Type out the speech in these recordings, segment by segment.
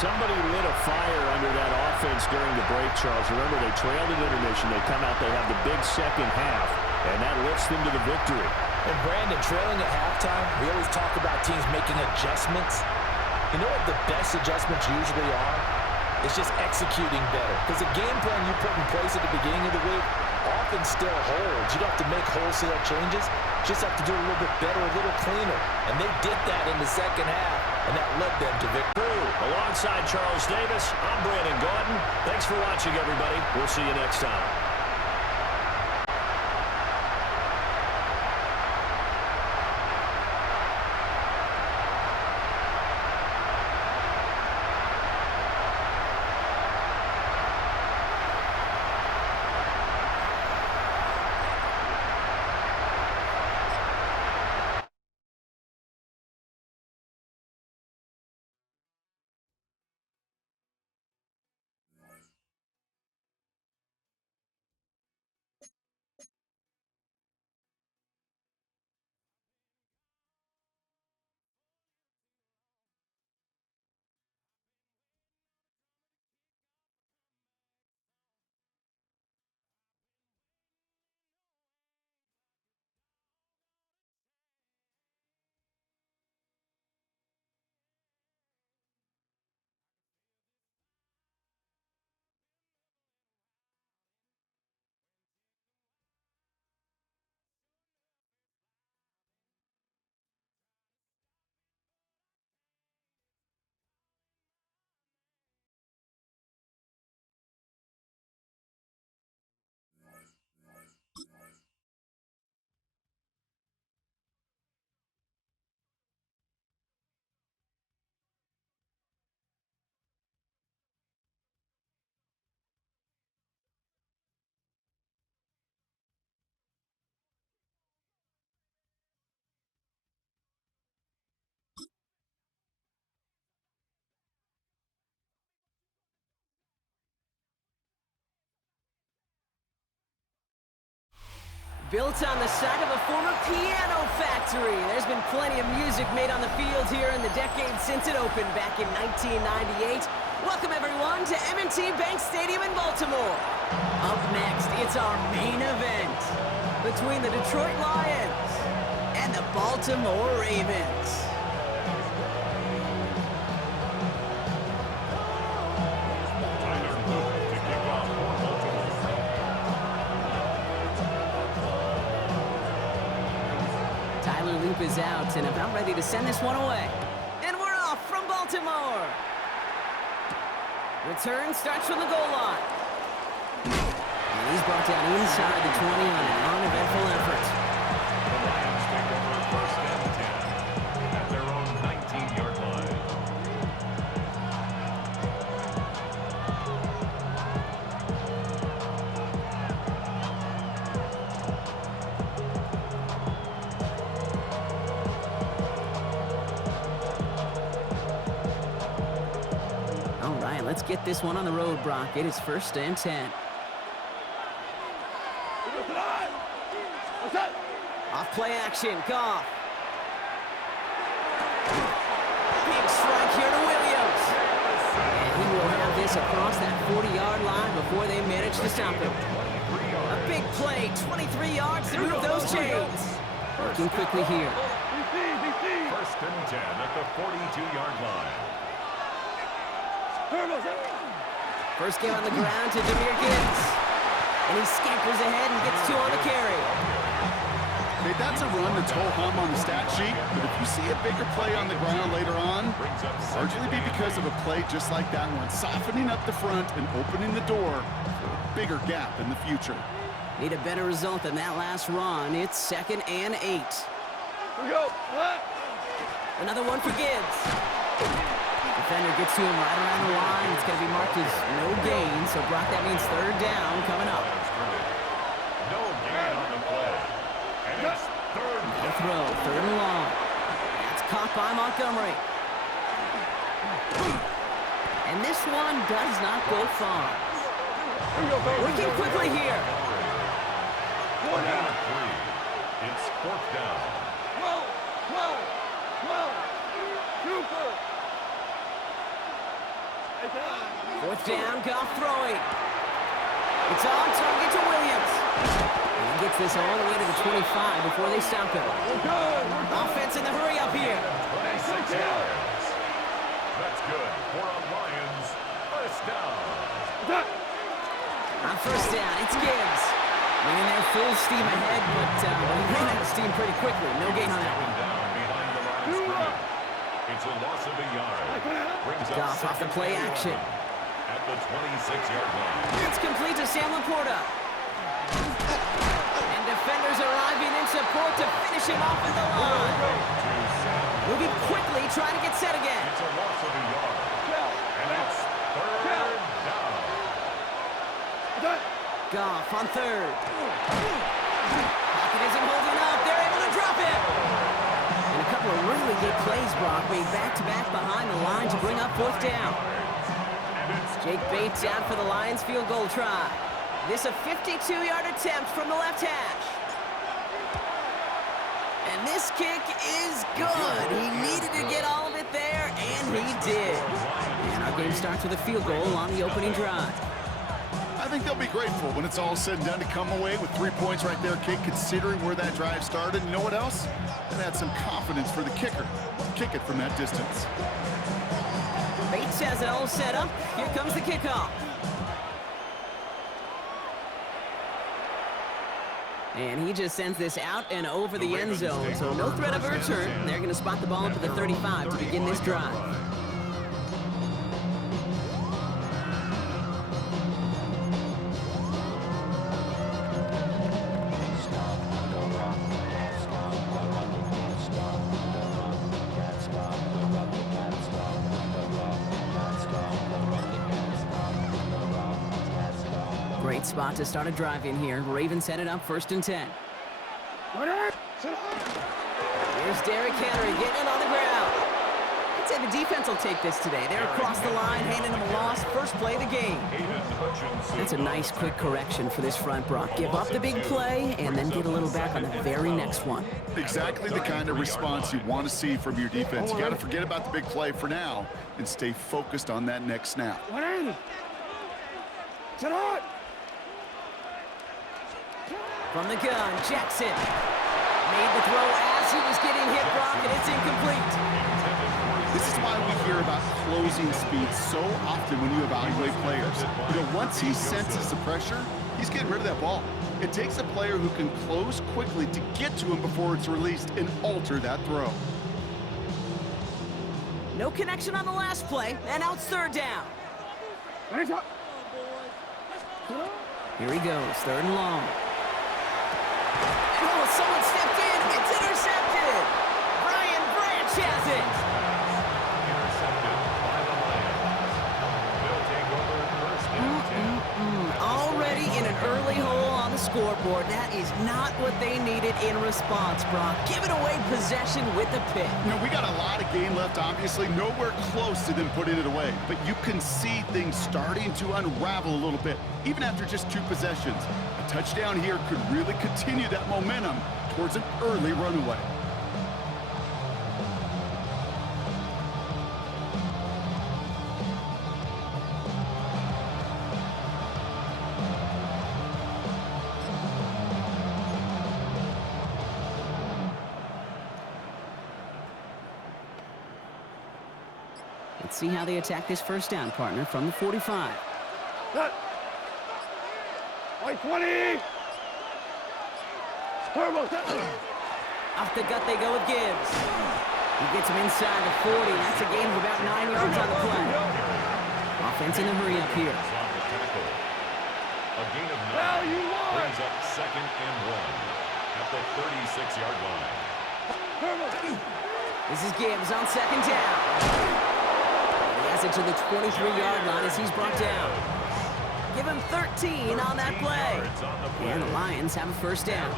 Somebody lit a fire under that offense during the break, Charles. Remember, they trailed at intermission. They come out, they have the big second half, and that lifts them to the victory. And Brandon, trailing at halftime, we always talk about teams making adjustments. You know what the best adjustments usually are? It's just executing better. Because the game plan you put in place at the beginning of the week often still holds. You don't have to make wholesale changes. You just have to do it a little bit better, a little cleaner. And they did that in the second half, and that led them to victory. Alongside Charles Davis, I'm Brandon Gaudin. Thanks for watching, everybody. We'll see you next time. Built on the site of a former piano factory, there's been plenty of music made on the field here in the decades since it opened back in 1998. Welcome, everyone, to M&T Bank Stadium in Baltimore. Up next, it's our main event between the Detroit Lions and the Baltimore Ravens. Is out and about ready to send this one away. And we're off from Baltimore. Return starts from the goal line. And he's brought down inside the 20 on an uneventful effort. The Lions take over first and 10 at their own 19-yard line. Let's get this one on the road, Brock. It is first and 10. Off play action, Goff. Big strike here to Williams. And he will have this across that 40-yard line before they manage to stop him. A big play, 23 yards to move those chains. Working quickly here. First and 10 at the 42-yard line. First game on the ground to Jahmyr Gibbs. And he scampers ahead and gets two on the carry. Okay, that's a run that's ho-hum on the stat sheet, but if you see a bigger play on the ground later on, largely be because of a play just like that one, softening up the front and opening the door for a bigger gap in the future. Need a better result than that last run. It's second and 8. Here we go. Another one for Gibbs. Defender gets to him right around the line. It's going to be marked as no gain. So, Brock, that means third down coming up. No gain on the play. And it's third down. The throw, third and long. That's caught by Montgomery. And this one does not go far. Working quickly here. It's fourth down. Fourth down, Goff throwing. It's on target to Williams. And he gets this all the way to the 25 before they stop him. Offense in the hurry up here. 26 yards. That's good for a Lions first down. On first down, it's Gibbs. Bringing their full steam ahead, but he ran out of steam pretty quickly. No gain on that one. Down behind the line of scrimmage. It's a loss of a yard. Brings up Goff off the play action. at the 26-yard line. It's complete to Sam Laporta. And defenders arriving in support to finish him off at the line. Moving quickly, trying to get set again. It's a loss of a yard. And it's third down. Goff on third. Pocket isn't holding up. They're able to drop it. And a couple of really good plays, Brock, being back-to-back behind the line to bring up fourth down. Jake Bates out for the Lions field goal try. This a 52-yard attempt from the left hash. And this kick is good. He needed to get all of it there, and he did. And our game starts with a field goal on the opening drive. I think they'll be grateful when it's all said and done to come away with 3 points right there, Kate, considering where that drive started. You know what else? That had some confidence for the kicker to kick it from that distance. Bates has it all set up. Here comes the kickoff. And he just sends this out and over the end zone, so no threat of a return. They're going to spot the ball up at the 35 to begin this drive. Great spot to start a drive in here. Ravens set it up 1st and 10. Here's Derrick Henry getting it on the ground. I'd say the defense will take this today. They're across the line, handing him a loss. First play of the game. That's a nice quick correction for this front, Brock. Give up the big play and then get a little back on the very next one. Exactly the kind of response you want to see from your defense. You got to forget about the big play for now and stay focused on that next snap. From the gun, Jackson made the throw as he was getting hit, Brock, and it's incomplete. This is why we hear about closing speed so often when you evaluate players. You know, once he senses the pressure, he's getting rid of that ball. It takes a player who can close quickly to get to him before it's released and alter that throw. No connection on the last play, and now it's third down. Here he goes, third and long. Oh, someone stepped in. It's intercepted. Brian Branch has it. Intercepted by the Lions. They'll take over 1st and 10. Already in an early hole on the scoreboard. That is not what they needed in response, Brock. Giving away possession with the pick. You know, we got a lot of game left, obviously. Nowhere close to them putting it away. But you can see things starting to unravel a little bit, even after just 2 possessions. A touchdown here could really continue that momentum towards an early runaway. Let's see how they attack this first down, partner, from the 45. White 20! Turbo! Off the gut they go with Gibbs. He gets him inside the 40. That's a gain of about 9 yards on the play. Offense in a hurry up here. A gain of 9 brings up 2nd and 1 at the 36-yard line. This is Gibbs on 2nd down. He has it to the 23-yard line as he's brought down. Give him 13 on that play. And the Lions have a first down.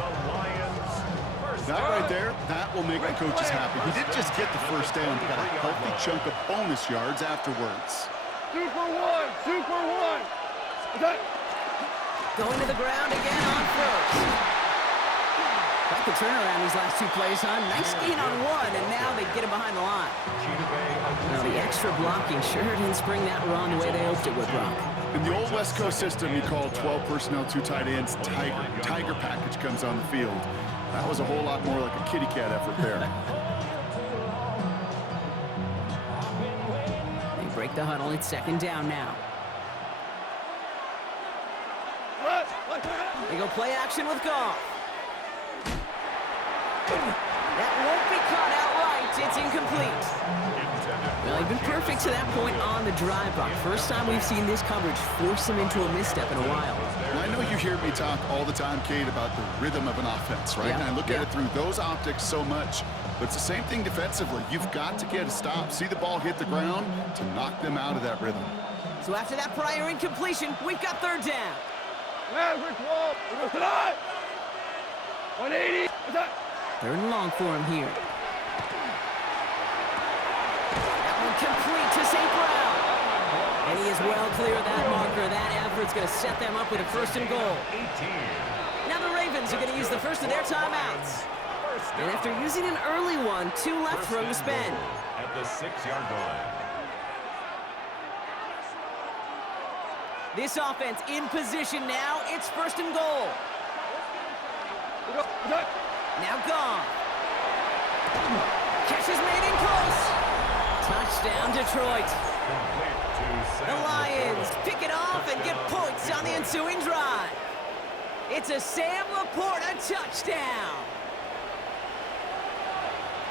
That right there, that will make the coaches happy. He didn't just get the first down, he got a healthy chunk of bonus yards afterwards. 2 for 1! 2 for 1! Going to the ground again on first. Quite the turnaround these last two plays, huh? Nice gain on one, and now they get him behind the line. Now, the extra blocking sure didn't spring that run the way they hoped it would, Brock. In the old West Coast system, you call 12 personnel, 2 tight ends, Tiger. Tiger package comes on the field. That was a whole lot more like a kitty cat effort there. They break the huddle. It's second down now. They go play action with Goff. That won't be caught outright. It's incomplete. Well, he's been perfect to that point on the drive, Brock. First time we've seen this coverage force him into a misstep in a while. And I know you hear me talk all the time, Kate, about the rhythm of an offense, right? Yeah, And I look at it through those optics so much. But it's the same thing defensively. You've got to get a stop, see the ball hit the ground to knock them out of that rhythm. So after that prior incompletion, we've got third down. Quick ball. 180. Third and long for him here. That one complete to St. Brown. And he is well clear of that marker. That effort's going to set them up with a first and goal. Now the Ravens are going to use the first of their timeouts. And after using an early one, 2 left for him to spend. At the 6-yard line. This offense in position now. It's first and goal. Now gone. Catch is made in close. Touchdown, Detroit. The Lions pick it off and get points on the ensuing drive. It's a Sam Laporta touchdown.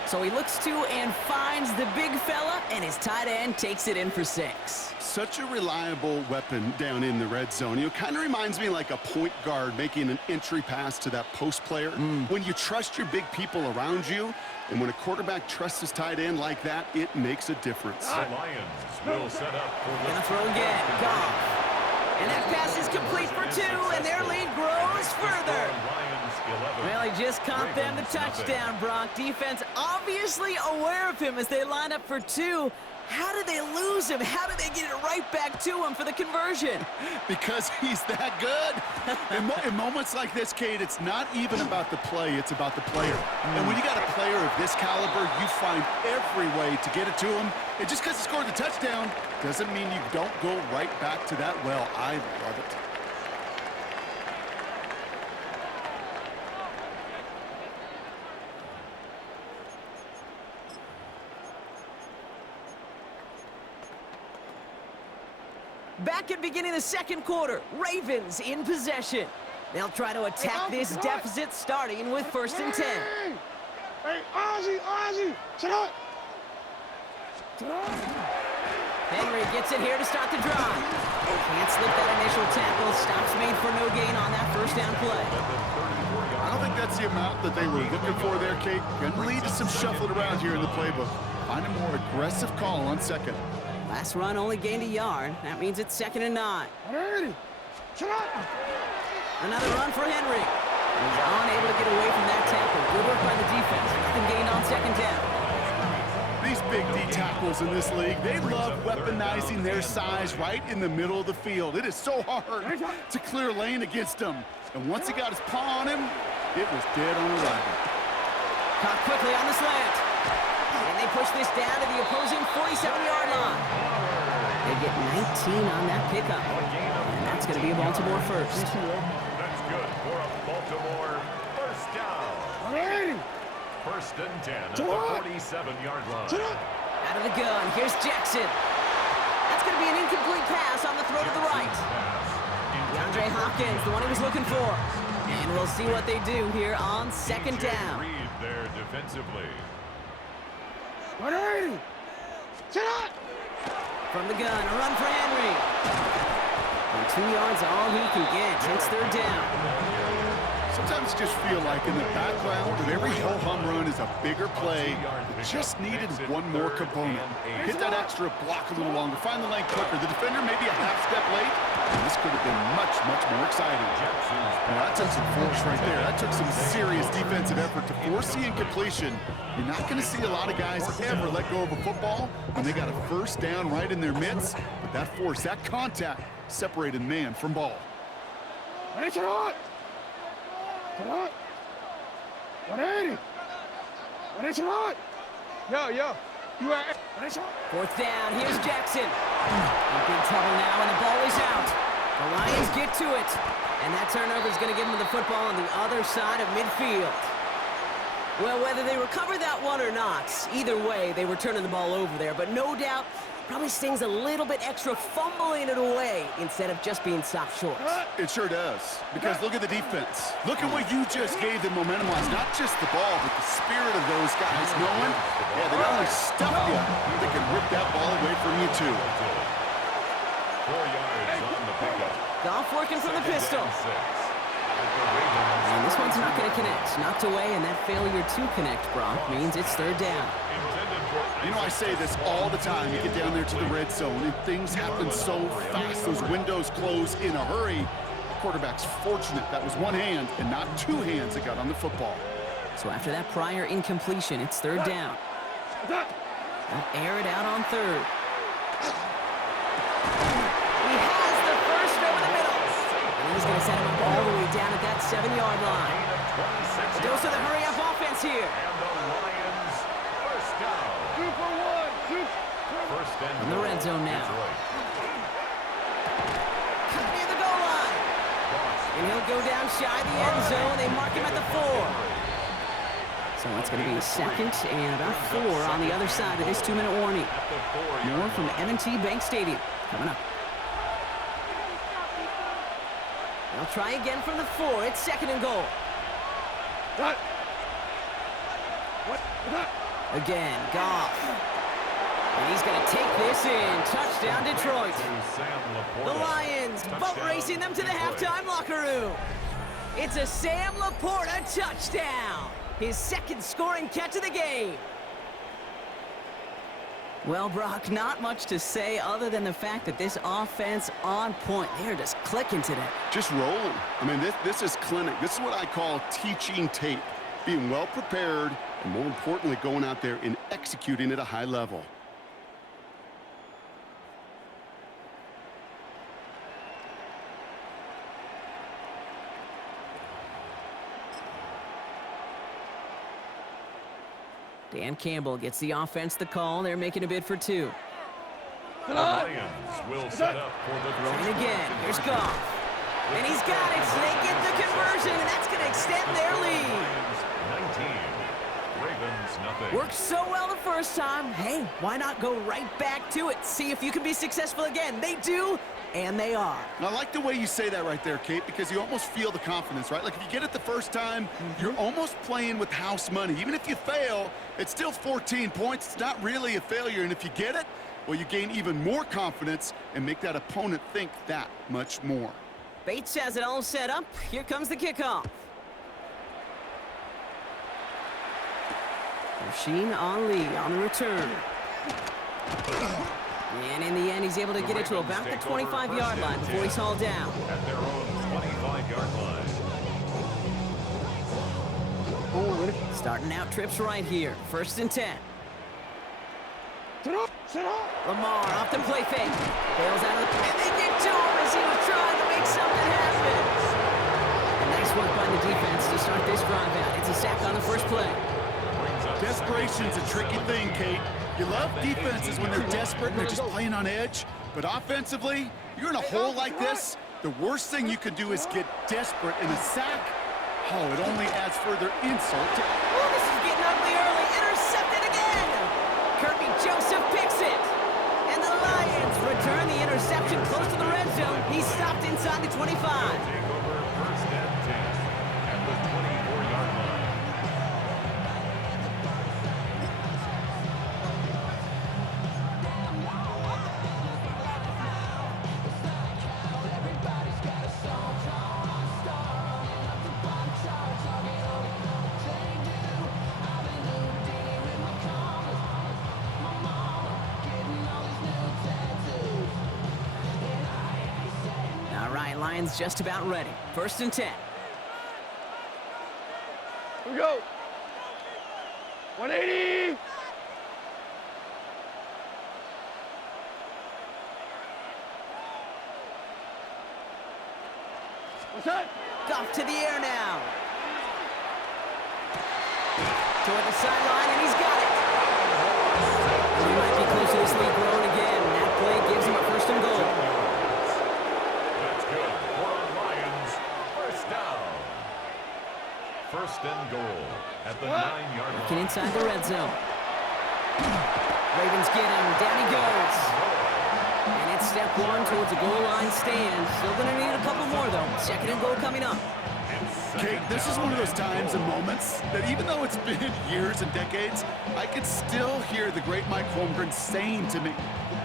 So he looks to and finds the big fella, and his tight end takes it in for 6. Such a reliable weapon down in the red zone. You know, kind of reminds me like a point guard making an entry pass to that post player. When you trust your big people around you, and when a quarterback trusts his tight end like that, it makes a difference. The Lions will set up for the Gonna throw again. Goff. And that pass is complete for 2, and their lead grows further. Well, he just caught them the touchdown, Brock. Defense obviously aware of him as they line up for 2. How did they lose him? How did they get it right back to him for the conversion? Because he's that good. In moments like this, Kate, it's not even about the play, it's about the player. And when you got a player of this caliber, you find every way to get it to him. And just because he scored the touchdown doesn't mean you don't go right back to that well. I love it. Back at beginning of the second quarter, Ravens in possession. They'll try to attack this deficit starting with first and 10. Hey, Ozzy, shut up. Henry gets it here to start the drive. Can't slip that initial tackle. Stops made for no gain on that first down play. I don't think that's the amount that they were looking for there, Kate. Going to lead to some shuffling around here in the playbook. Find a more aggressive call on second. Last run only gained a yard. That means it's second and 9. Shut up. Another run for Henry. He's unable to get away from that tackle. Good work by the defense. Nothing gained on second down. These big D tackles in this league, they love weaponizing their size right in the middle of the field. It is so hard to clear lane against them. And once he got his paw on him, it was dead on arrival. Caught quickly on the slant. And they push this down to the opposing 47-yard line. They get 19 on that pickup. And that's going to be a Baltimore first. That's good for a Baltimore first down. First and 10 at the 47-yard line. Out of the gun, here's Jackson. That's going to be an incomplete pass on the throw to the right. DeAndre Hopkins, the one he was looking for. And we'll see what they do here on second down. Reed there defensively. From the gun, a run for Henry. And 2 yards all he can get. It's third down. Sometimes just feel like in the background of every ho-hum run is a bigger play that just needed one more component. Hit that extra block a little longer, find the lane quicker. The defender maybe a half step late, and this could have been much, much more exciting. Well, that took some force right there. That took some serious defensive effort to force the incompletion. You're not going to see a lot of guys ever let go of a football when they got a first down right in their midst. But that force, that contact, separated man from ball. 180. 180 shot. Yo. You are 180 shot. Fourth down, here's Jackson. In big trouble now, and the ball is out. The Lions get to it. And that turnover is going to give them the football on the other side of midfield. Well, whether they recover that one or not, either way, they were turning the ball over there. But no doubt, probably stings a little bit extra fumbling it away instead of just being stopped short. It sure does, because look at the defense. Look at what you just gave them momentum-wise. Not just the ball, but the spirit of those guys knowing, yeah, they not only stuff you, they can rip that ball away from you, too. 4 yards on the pickup. Goff working from the pistol. And this one's not going to connect. Knocked away, and that failure to connect, Brock, means it's third down. You know, I say this all the time. You get down there to the red zone, and things happen so fast. Those windows close in a hurry. The quarterback's fortunate that was one hand and not two hands that got on the football. So after that prior incompletion, it's third down. They'll air it out on third. He has the first over the middle. And he's going to set him up all the way down at that 7-yard line. A dose of the hurry-up offense here. And the Lions, first down. 2 for 1. 2. First and In the red zone now. Detroit. Cut near the goal line. And he'll go down shy the end zone. They mark him at the 4. So it's going to be second and about 4 on the other side of this 2-minute warning. More from M&T Bank Stadium coming up. They'll try again from the 4. It's second and goal. What? Again, Goff. And he's going to take this in. Touchdown, Detroit. The Lions boat racing them to the halftime locker room. It's a Sam Laporta touchdown. His second scoring catch of the game. Well, Brock, not much to say other than the fact that this offense on point. They're just clicking today. Just rolling. I mean, this is clinic. This is what I call teaching tape. Being well prepared, and more importantly, going out there and executing at a high level. Dan Campbell gets the offense the call. They're making a bid for 2. The Lions will set up for the Throwing again. Here's Goff. And he's got it. So they get the conversion, and that's going to extend their lead. 19. Ravens, nothing. Worked so well the first time. Hey, why not go right back to it? See if you can be successful again. They do, and they are. And I like the way you say that right there, Kate, because you almost feel the confidence, right? Like if you get it the first time, you're almost playing with house money. Even if you fail, it's still 14 points. It's not really a failure. And if you get it, well, you gain even more confidence and make that opponent think that much more. Bates has it all set up. Here comes the kickoff. Rasheen Ali on the return. And in the end, he's able to get it to about the 25-yard line before he's hauled down. At their own 25-yard line. Starting out trips right here. First and 10. Sit up. Lamar off the play fake. Bails out of the... And they get to him as he was trying to make something happen. And nice work by the defense to start this drive out. It's a sack on the first play. Desperation's a tricky thing, Kate. You love defenses when they're desperate and they're just playing on edge. But offensively, you're in a hole like this, the worst thing you can do is get desperate in a sack. Oh, it only adds further insult to... Oh, this is getting ugly early. Intercepted again. Kirby Joseph picks it. And the Lions return the interception close to the red zone. He's stopped inside the 25. Take over first and 10 at the 24-yard line. Lions just about ready. First and 10. Here we go. 180. What's that? Goff to the air now. Toward the sideline, and he's got it. He might be close to this lead growing again. That play gives him a first and goal. That's good for our Lions. First down. First and goal at the 9-yard line. Working inside the red zone. Ravens get him. Down he goes. And it's step one towards a goal line stand. Still going to need a couple more, though. Second and goal coming up. Kate, this is one of those times and moments that even though it's been years and decades, I could still hear the great Mike Holmgren saying to me,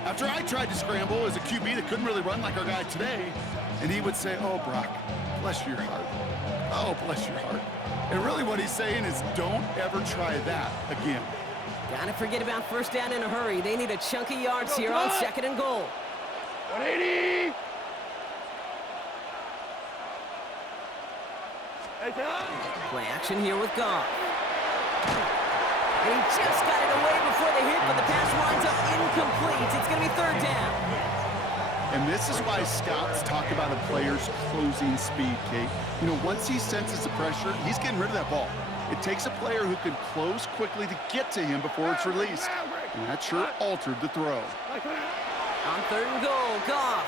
after I tried to scramble as a QB that couldn't really run like our guy today, and he would say, oh, Brock, bless your heart. Oh, bless your heart. And really what he's saying is don't ever try that again. Gotta forget about first down in a hurry. They need a chunk of yards here on second and goal. 180. Play action here with Goff. And he just got it away before the hit, but the pass winds up incomplete. It's going to be third down. And this is why scouts talk about a player's closing speed, Kate. You know, once he senses the pressure, he's getting rid of that ball. It takes a player who can close quickly to get to him before it's released. And that sure altered the throw. On third and goal, Goff.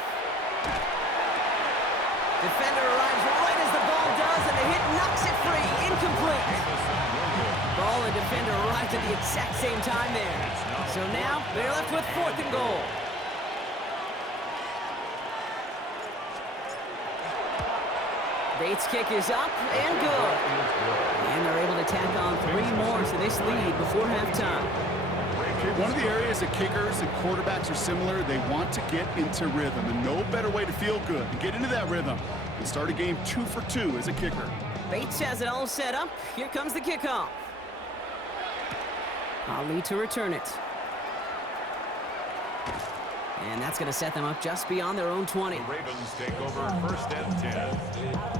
Defender arrives right as the ball does, and the hit knocks it free. Incomplete. Ball and defender arrived at the exact same time there. So now they're left with fourth and goal. Bates' kick is up and good. And they're able to tack on 3 more to this lead before halftime. One of the areas that kickers and quarterbacks are similar, they want to get into rhythm. And no better way to feel good and get into that rhythm than start a game 2 for 2 as a kicker. Bates has it all set up. Here comes the kickoff. Ali to return it. And that's going to set them up just beyond their own 20. The Ravens take over first and 10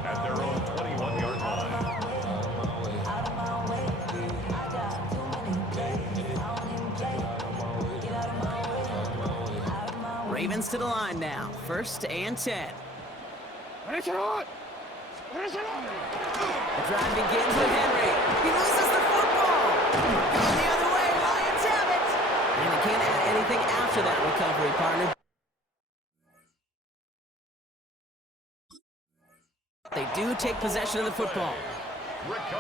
at their own 21-yard line. Ravens to the line now. First and 10. The drive begins with Henry. He loses the football. Going the other way. Lions have it. And they can't add anything after that recovery, partner. They do take possession of the football.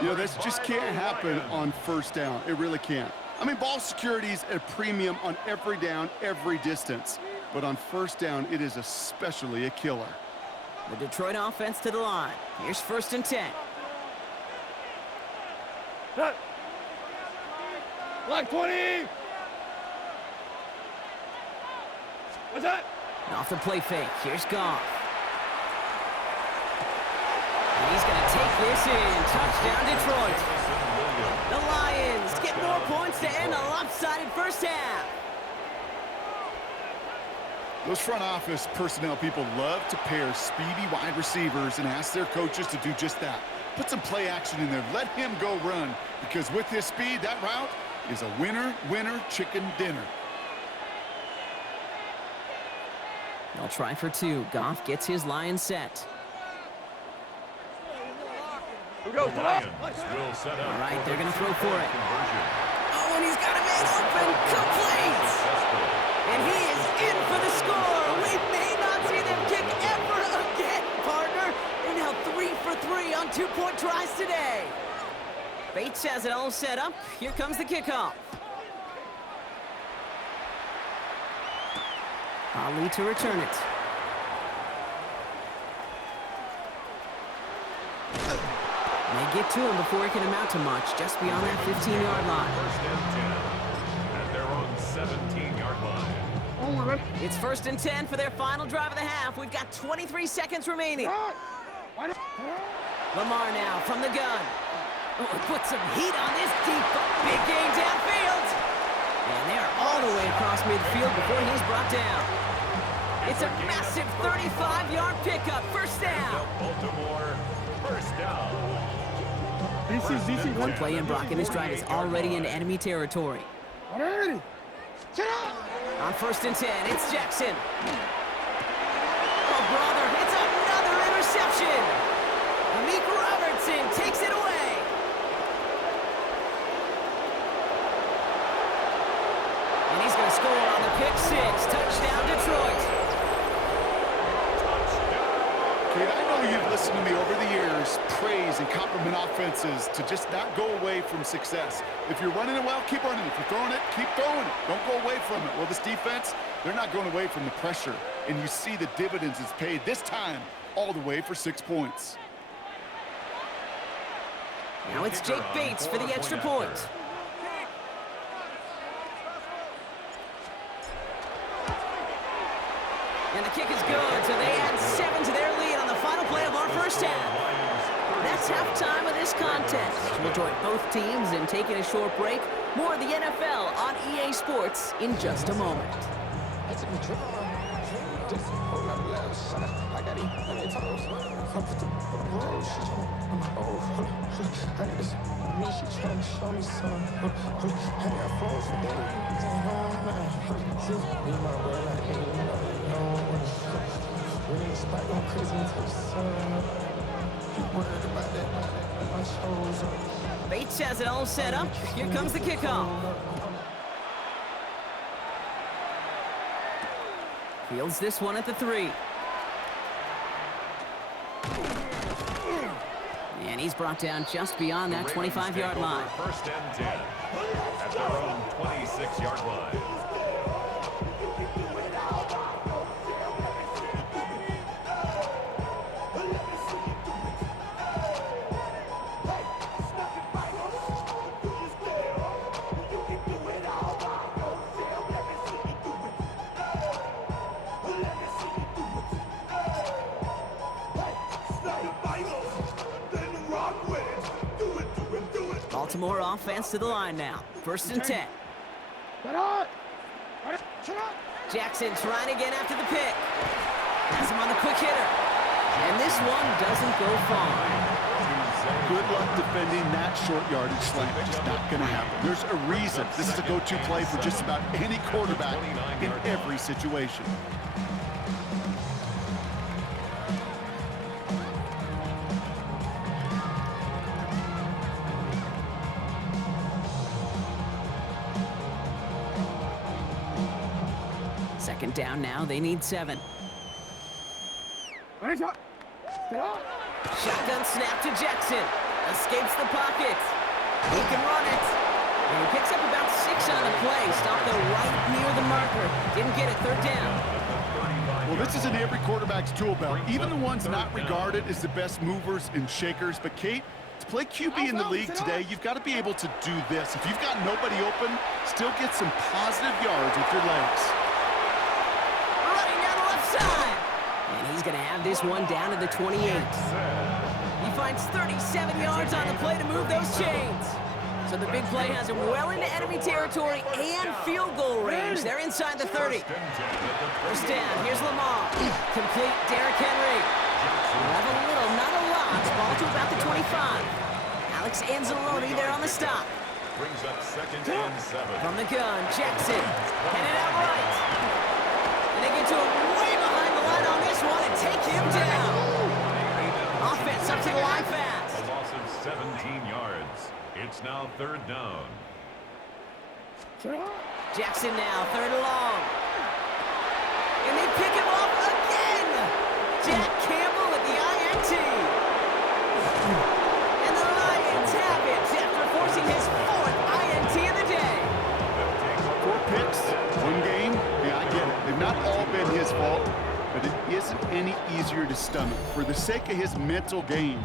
You know, this just can't happen on first down. It really can't. I mean, ball security is at a premium on every down, every distance. But on first down, it is especially a killer. The Detroit offense to the line. Here's first and 10. Like 20. What's that? And off the play fake. Here's Goff. And he's going to take this in. Touchdown, Detroit. The Lions get more points to end a lopsided first half. Those front office personnel people love to pair speedy wide receivers and ask their coaches to do just that. Put some play action in there. Let him go run. Because with his speed, that route is a winner, winner, chicken dinner. They'll try for 2. Goff gets his line set. The Lions will set up. All right, they're going to throw for it. Conversion. Oh, and he's got a man open. Complete. And he is in for the score. We may not see them kick ever again, partner. They're now 3 for 3 on 2-point tries today. Bates has it all set up. Here comes the kickoff. Ali to return it. They get to him before it can amount to much, just beyond that 15-yard line. First and 10 at their own 17-yard line. It's first and 10 for their final drive of the half. We've got 23 seconds remaining. Lamar now from the gun. Oh, put some heat on this deep, big game downfield. And they're all the way across midfield before he's brought down. It's a massive 35-yard pickup. First down. Baltimore, first down. One play in, Brock, and this drive is already into enemy territory. On first and 10, it's Jackson. Oh, brother, it's another interception. Amik Robertson takes it away. listened to me over the years praise and compliment offenses to just not go away from success. If you're running it well, keep running it. If you're throwing it, keep throwing it. Don't go away from it. Well, this defense, they're not going away from the pressure. And you see the dividends it's paid this time all the way for 6 points. Now it's Jake Bates for the extra point. And the kick is good, so they add 7 to their lead on the final play of our first half. That's halftime of this contest. We'll join both teams in taking a short break. More of the NFL on EA Sports in just a moment. Bates has it all set up. Here comes the kickoff. Fields this one at the 3. And he's brought down just beyond that 25-yard line. First and 10 at their own 26-yard line. Baltimore offense to the line now. First and 10. Jackson trying to get after the pick. Has him on the quick hitter. And this one doesn't go far. Good luck defending that short yardage slant. Just not going to happen. There's a reason this is a go-to play for just about any quarterback in every situation. Second down now, they need 7. Shotgun snap to Jackson. Escapes the pocket. He can run it. And he picks up about 6 on the play. Stopped though right near the marker. Didn't get it. Third down. Well, this is in every quarterback's tool belt, even the ones not regarded as the best movers and shakers. But, Kate, to play QB in the league today, you've got to be able to do this. If you've got nobody open, still get some positive yards with your legs. And he's going to have this one down to the 28. He finds 37 yards on the play to move those chains. So the big play has him well into enemy territory and field goal range. They're inside the 30. First down. Here's Lamar. Complete Derrick Henry. We'll have a little, not a lot. Ball to about the 25. Alex Anzalone there on the stop. Brings up second and 7. From the gun, Jackson. Headed out right. And they get to him way behind the line on this one and take him down. Offense up to the line fast. A loss of 17 yards. It's now third down. Jackson now, third and long. And they pick him up again. Jack Campbell with the INT. And the Lions have it after forcing his 4th INT of the day. 4 picks, 1 game. Yeah, I get it. They've not all been his fault, but it isn't any easier to stomach for the sake of his mental game.